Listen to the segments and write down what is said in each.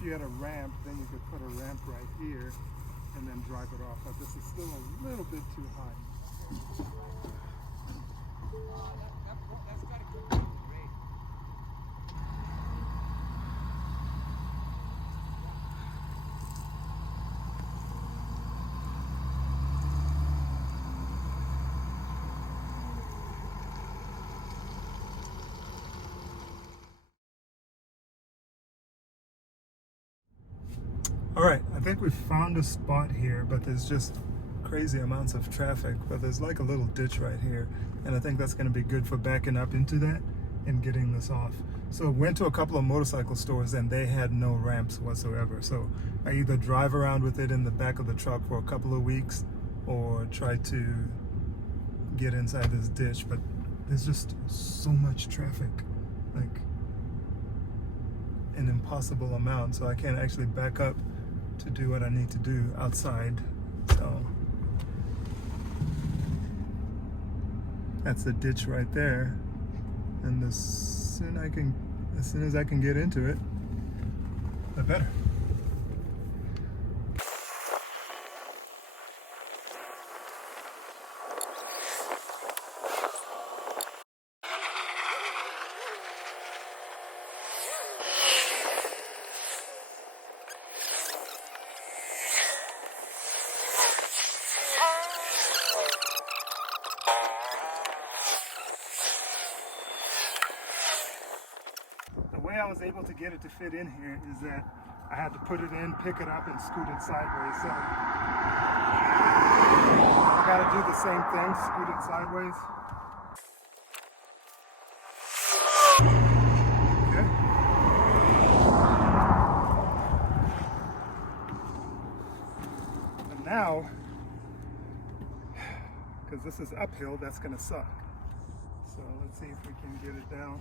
if you had a ramp, then you could put a ramp right here and then drive it off. But this is still a little bit too high. That's got to keep going great. All right, I think we've found a spot here, but there's just crazy amounts of traffic. But there's like a little ditch right here, and I think that's going to be good for backing up into that and getting this off. So went to a couple of motorcycle stores and they had no ramps whatsoever. So I either drive around with it in the back of the truck for a couple of weeks or try to get inside this ditch. But there's just so much traffic, like an impossible amount. So I can't actually back up to do what I need to do outside. So that's the ditch right there, and as soon as I can get into it, the better. The way I was able to get it to fit in here is that I had to put it in, pick it up, and scoot it sideways. So I got to do the same thing, scoot it sideways. Okay. And now, because this is uphill, that's going to suck. So let's see if we can get it down.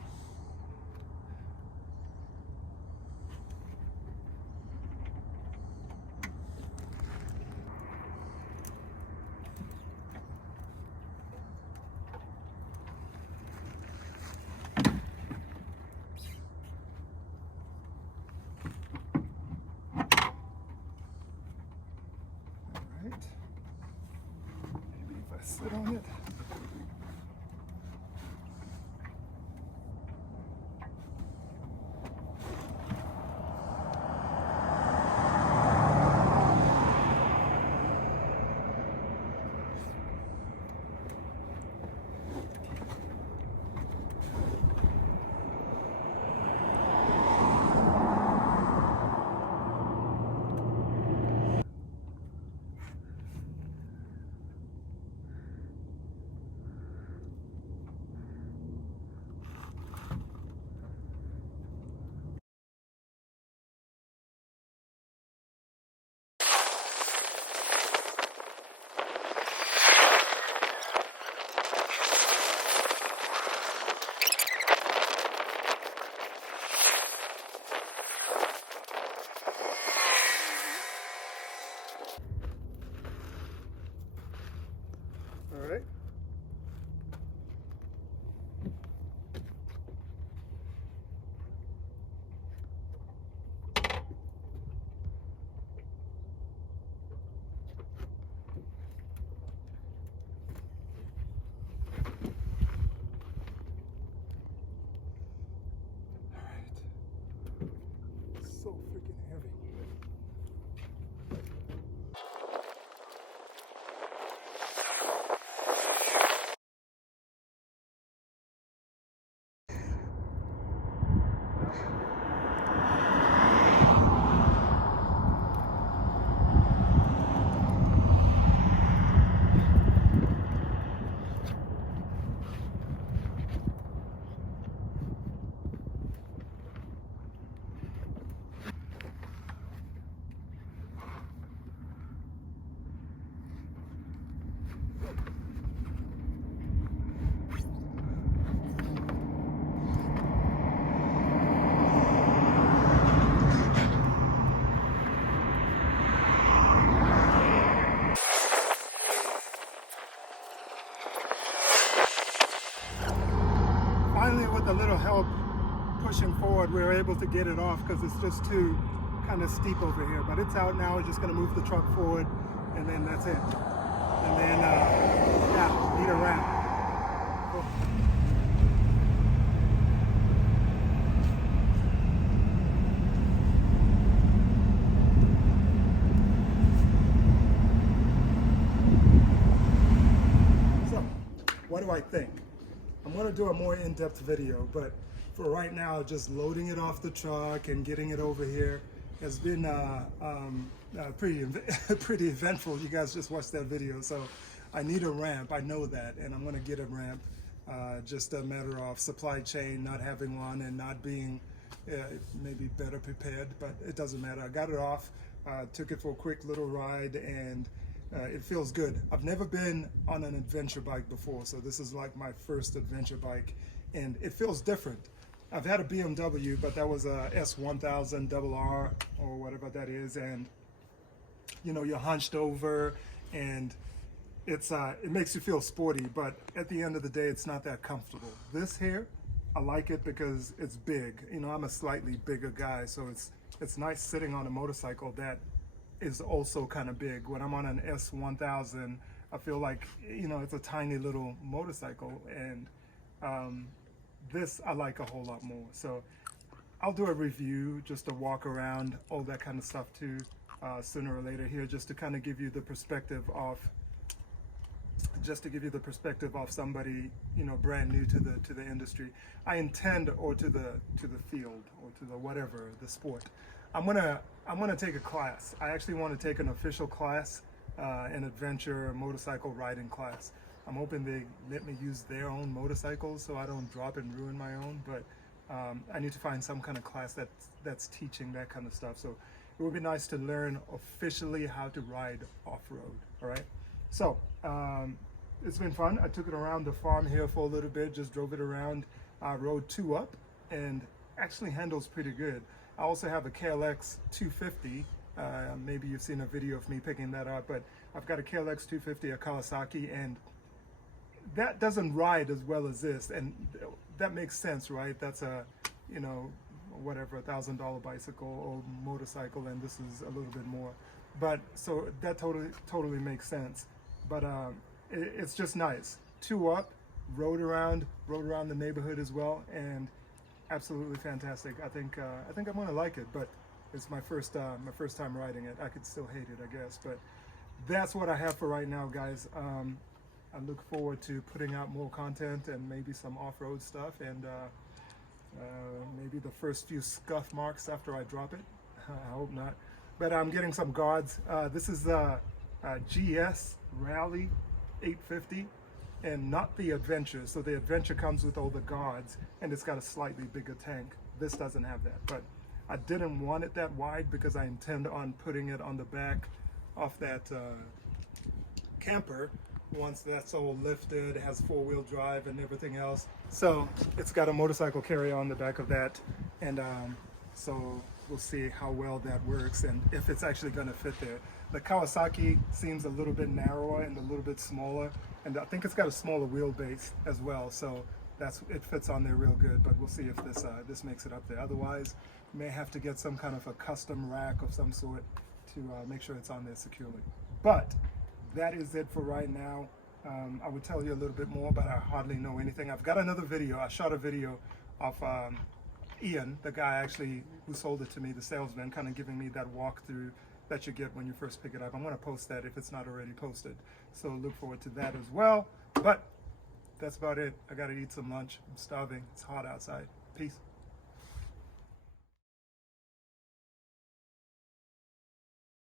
Maybe if I sit on it. All right. So freaking heavy. Finally, with a little help pushing forward, we were able to get it off because it's just too kind of steep over here, but it's out now. We're just going to move the truck forward, and then that's it. And then, yeah, need a ramp. Cool. So, what do I think? I'm going to do a more in-depth video, but for right now, just loading it off the truck and getting it over here has been pretty eventful. You guys just watched that video, so I need a ramp. I know that, and I'm going to get a ramp. Just a matter of supply chain, not having one, and not being maybe better prepared, but it doesn't matter. I got it off, took it for a quick little ride, and it feels good. I've never been on an adventure bike before, so this is like my first adventure bike, and it feels different. I've had a BMW, but that was a S1000RR or whatever that is, and you know, you're hunched over, and it makes you feel sporty, but at the end of the day, it's not that comfortable. This here, I like it because it's big. You know, I'm a slightly bigger guy, so it's nice sitting on a motorcycle that is also kind of big. When I'm on an S1000, I feel like, you know, it's a tiny little motorcycle, and this I like a whole lot more. So I'll do a review, just to walk around, all that kind of stuff too, sooner or later here, just to kind of give you the perspective of somebody, you know, brand new to the industry. I intend, or to the field, or to the whatever, the sport. I'm gonna take a class. I actually want to take an official class, an adventure motorcycle riding class. I'm hoping they let me use their own motorcycles so I don't drop and ruin my own, but I need to find some kind of class that's teaching that kind of stuff. So it would be nice to learn officially how to ride off-road, all right? So it's been fun. I took it around the farm here for a little bit, just drove it around, rode 2 up, and actually handles pretty good. I also have a KLX 250. Maybe you've seen a video of me picking that up, but I've got a KLX 250, a Kawasaki, and that doesn't ride as well as this, and that makes sense, right? That's a, you know, whatever, $1,000 bicycle or motorcycle, and this is a little bit more. But so that totally makes sense. But it's just nice. 2 up, rode around the neighborhood as well, and absolutely fantastic. I think I'm gonna like it, but it's my first time riding it. I could still hate it, I guess, but that's what I have for right now, guys. I look forward to putting out more content and maybe some off-road stuff, and maybe the first few scuff marks after I drop it. I hope not. But I'm getting some guards. This is the GS Rally 850, and not the Adventure. So the Adventure comes with all the guards, and it's got a slightly bigger tank. This doesn't have that, but I didn't want it that wide because I intend on putting it on the back of that camper. Once that's all lifted, it has 4-wheel drive and everything else. So it's got a motorcycle carrier on the back of that, and so we'll see how well that works and if it's actually going to fit there. The Kawasaki seems a little bit narrower and a little bit smaller, and I think it's got a smaller wheelbase as well, so it fits on there real good. But we'll see if this makes it up there. Otherwise, may have to get some kind of a custom rack of some sort to make sure it's on there securely. But that is it for right now. I would tell you a little bit more, but I hardly know anything. I've got another video. I shot a video of Ian, the guy actually who sold it to me, the salesman, kind of giving me that walkthrough that you get when you first pick it up. I'm going to post that if it's not already posted. So look forward to that as well. But that's about it. I got to eat some lunch. I'm starving. It's hot outside. Peace.